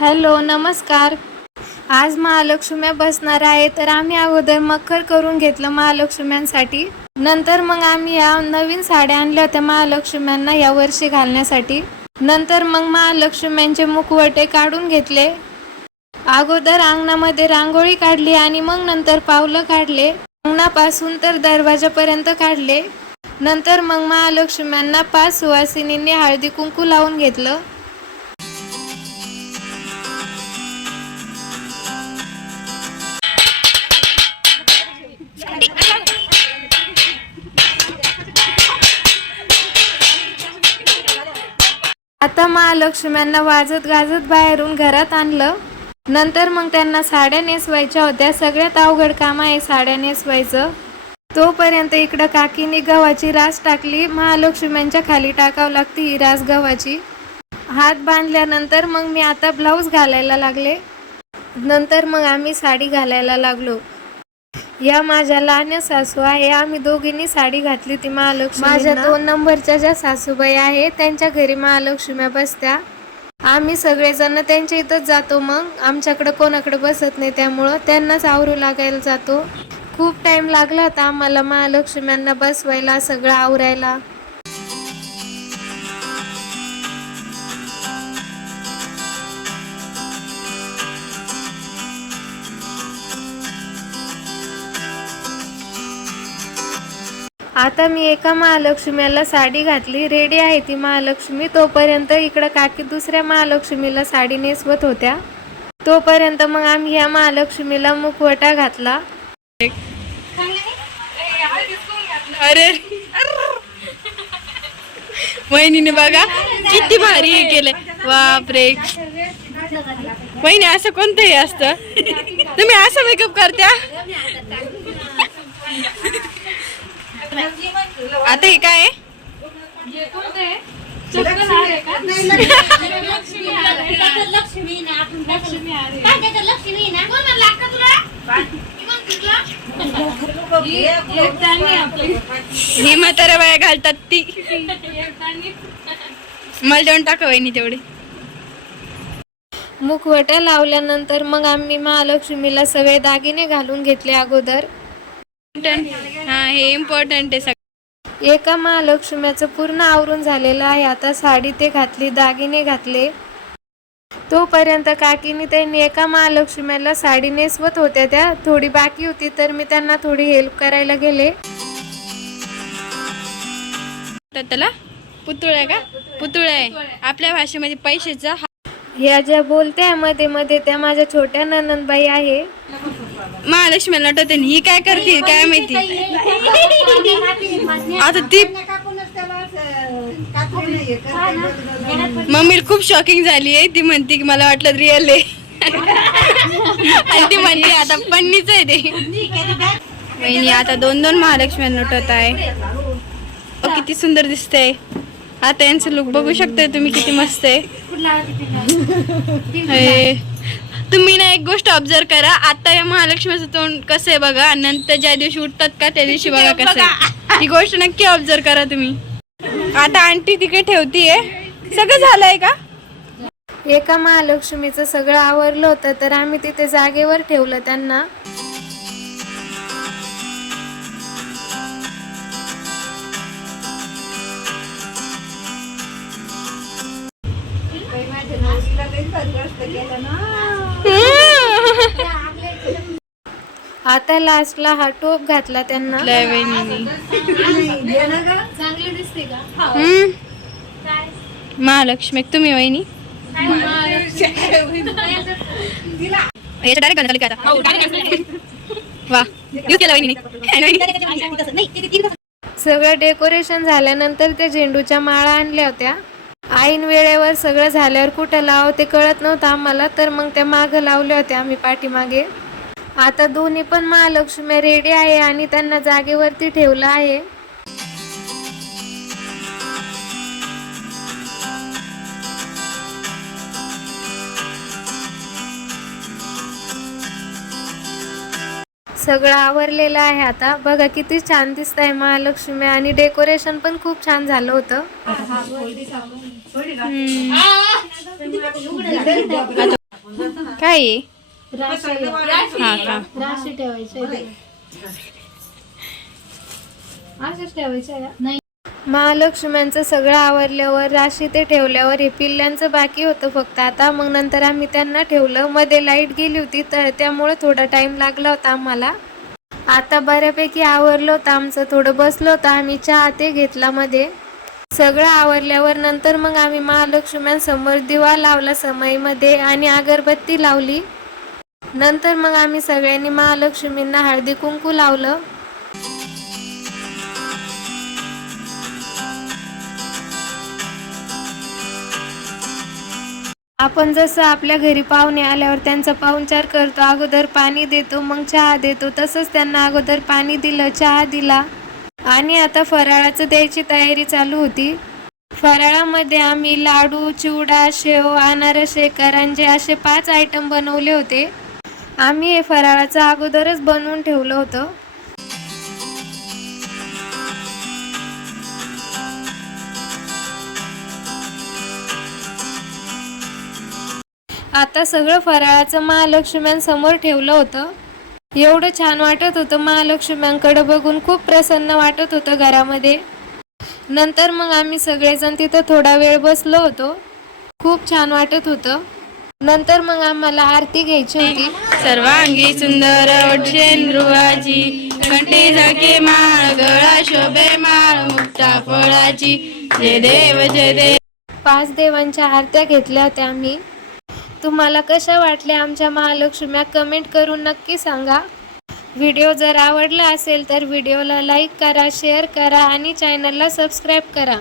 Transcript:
Hello, नमस्कार. आज महालक्ष्म्या बसणार आहे, तर आम्ही अगोदर मखर करून घेतलं महालक्ष्म्यांसाठी. नंतर मग आम्ही या नवीन साड्या आणल्या होत्या महालक्ष्म्यांना या वर्षी घालण्यासाठी. नंतर मग महालक्ष्म्यांचे मुखवटे काढून घेतले. अगोदर अंगणामध्ये रांगोळी काढली आणि मग नंतर पावलं काढले. अंगणापासून तर दरवाजापर्यंत काढले. नंतर मग महालक्ष्म्यांना 5 सुवासिनींनी हळदी कुंकू लावून घेतलं. आता महालक्ष्म्यांना वाजत गाजत बाहेरून घरात आणलं. नंतर मग त्यांना साड्या नेसवायच्या होत्या. सगळ्यात अवघड काम आहे साड्या नेसवायचं. तोपर्यंत इकडं काकीने गव्हाची रास टाकली. महालक्ष्म्यांच्या खाली टाकावं लागते ही रास गव्हाची. हात बांधल्यानंतर मग मी आता ब्लाऊज घालायला लागले. नंतर मग आम्ही साडी घालायला लागलो. या माझ्या लहान सासू आहे. आम्ही दोघींनी साडी घातली होती महालक्ष्मी. माझ्या 2 नंबरच्या ज्या सासूबाई आहे त्यांच्या घरी महालक्ष्म्या बसत्या. आम्ही सगळेजण त्यांच्या इथंच जातो. मग आमच्याकडे कोणाकडे बसत नाही, त्यामुळं त्यांनाच आवरू लागायला जातो. खूप टाइम लागला होता आम्हाला महालक्ष्म्यांना बसवायला, सगळं आवरायला. आता मी एका महालक्ष्मीला साडी घातली. रेडी आहे ती महालक्ष्मी. तोपर्यंत इकडं काकी दुसऱ्या महालक्ष्मीला साडी नेसवत होत्या. तोपर्यंत मग आम्ही ह्या महालक्ष्मीला मुखवटा घातला. अरे वहिनीने बघा किती भारी हे केलंय. बापरे वहिनी, असं कोणतंही असतं? तुम्ही असं मेकअप करत्या? आता हे काय आहे? ही म्हाताऱ्या बाया घालतात ती. मला देऊन टाका वहिनी तेवढी. मुखवटा लावल्यानंतर मग आम्ही महालक्ष्मीला सगळे दागिने घालून घेतले अगोदर. हा, हे इम्पॉर्टंट आहे. एका महालक्ष्म्याचं पूर्ण आवरून झालेलं आहे. आता साडी ते घातली, दागिने घातले. तोपर्यंत काकीने त्यांनी एका महालक्ष्म्याला साडी नेसवत होत्या. त्या थोडी बाकी होती, तर मी त्यांना थोडी हेल्प करायला गेले. त्याला पुतळा का? पुतळा आहे आपल्या भाषेमध्ये पैशाचा. ह्या ज्या बोलत्या मध्ये मध्ये त्या माझ्या छोट्या ननंदबाई आहे. महालक्ष्मीला नटवते. ही काय करते काय माहिती. आता ती मम्मी खूप शॉकिंग झाली आहे. ती म्हणते की मला वाटलं रिअल आहे. आणि ती म्हणते आता पन्नीच आहे ते. वहिनी आता 2 महालक्ष्मी नटवत आहे. किती सुंदर दिसते. आता यांचं लुक बघू शकता तुम्ही, किती मस्त आहे. तुम्ही ना एक गोष्ट ऑब्झर्व करा. आता या महालक्ष्मीचं तोंड कसं आहे बघा, नंतर ज्या दिवशी उठतात का त्या दिवशी बघा कसं आहे. ही गोष्ट नक्की ऑब्झर्व करा तुम्ही. आता आंटी तिकडे ठेवतीये. सगळं झालंय का? एका महालक्ष्मीचं सगळं आवरलं होतं, तर आम्ही तिथे जागेवर ठेवलं त्यांना. आता लास्टला हा टोप घातला त्यांना. महालक्ष्मी तुम्ही वहिनी वा केलं वहिनी. सगळं डेकोरेशन झाल्यानंतर त्या झेंडूच्या माळा आणल्या होत्या. ऐन वेळेवर सगळं झाल्यावर कुठं लाव ते कळत नव्हतं आम्हाला, तर मग त्या मागं लावल्या होत्या आम्ही पाठीमागे. आता दोन्ही पण महालक्ष्मी रेडी आहे आणि त्यांना जागेवरती ठेवलं आहे. सगळं आवरलेलं आहे. आता बघा किती छान दिसत आहे महालक्ष्मी, आणि डेकोरेशन पण खूप छान झालं होतं. काय आहे? राशी हा का? राशी ठेवायची असंच ठेवायचं नाही. महालक्ष्म्यांचं सगळं आवरल्यावर राशी ते ठेवल्यावर हे पिल्ल्यांचं बाकी होतं फक्त आता. मग नंतर आम्ही त्यांना ठेवलं. मध्ये लाईट गेली होती तर त्यामुळे थोडा टाइम लागला होता आम्हाला. आता बऱ्यापैकी आवरलं होतं आमचं. थोडं बसलो होतं आम्ही, चहा ते घेतला मध्ये. सगळं आवरल्यावर नंतर मग आम्ही महालक्ष्म्यांसमोर दिवा लावला समईमध्ये आणि अगरबत्ती लावली. नंतर मग आम्ही सगळ्यांनी महालक्ष्मींना हळदी कुंकू लावलं. आपण जसं आपल्या घरी पाहुणे आल्यावर त्यांचा पाहुणचार करतो, अगोदर पाणी देतो मग चहा देतो, तसंच त्यांना अगोदर पाणी दिलं, चहा दिला आणि आता फराळाचं द्यायची तयारी चालू होती. फराळामध्ये आम्ही लाडू, चिवडा, शेव, अनारसे, करंजे असे 5 आयटम बनवले होते. आम्ही हे फराळाचं अगोदरच बनवून ठेवलं होतं. आता सगळं फराळाचं महालक्ष्म्यांसमोर ठेवलं होतं. एवढं छान वाटत होतं महालक्ष्म्यांकडे बघून, खूप प्रसन्न वाटत होतं घरामध्ये. नंतर मग आम्ही सगळेजण तिथं थोडा वेळ बसलो होतो. खूप छान वाटत होतं. नंतर मग आम्हाला आरती घ्यायची होती. सर्वांगी सुंदर वटशे ध्रुवाची, कंठी झळके माळ, गळा शोभे माळ, मुक्ता फळाची. जय देव जय देव. 5 देवांच्या आरत्या घेतल्या होत्या आम्ही. तुम्हाला कशा वाटल्या आमच्या महालक्ष्म्या कमेंट करून नक्की सांगा. व्हिडिओ जर आवडला असेल तर व्हिडिओला लाईक करा, शेअर करा आणि चॅनलला सबस्क्राईब करा.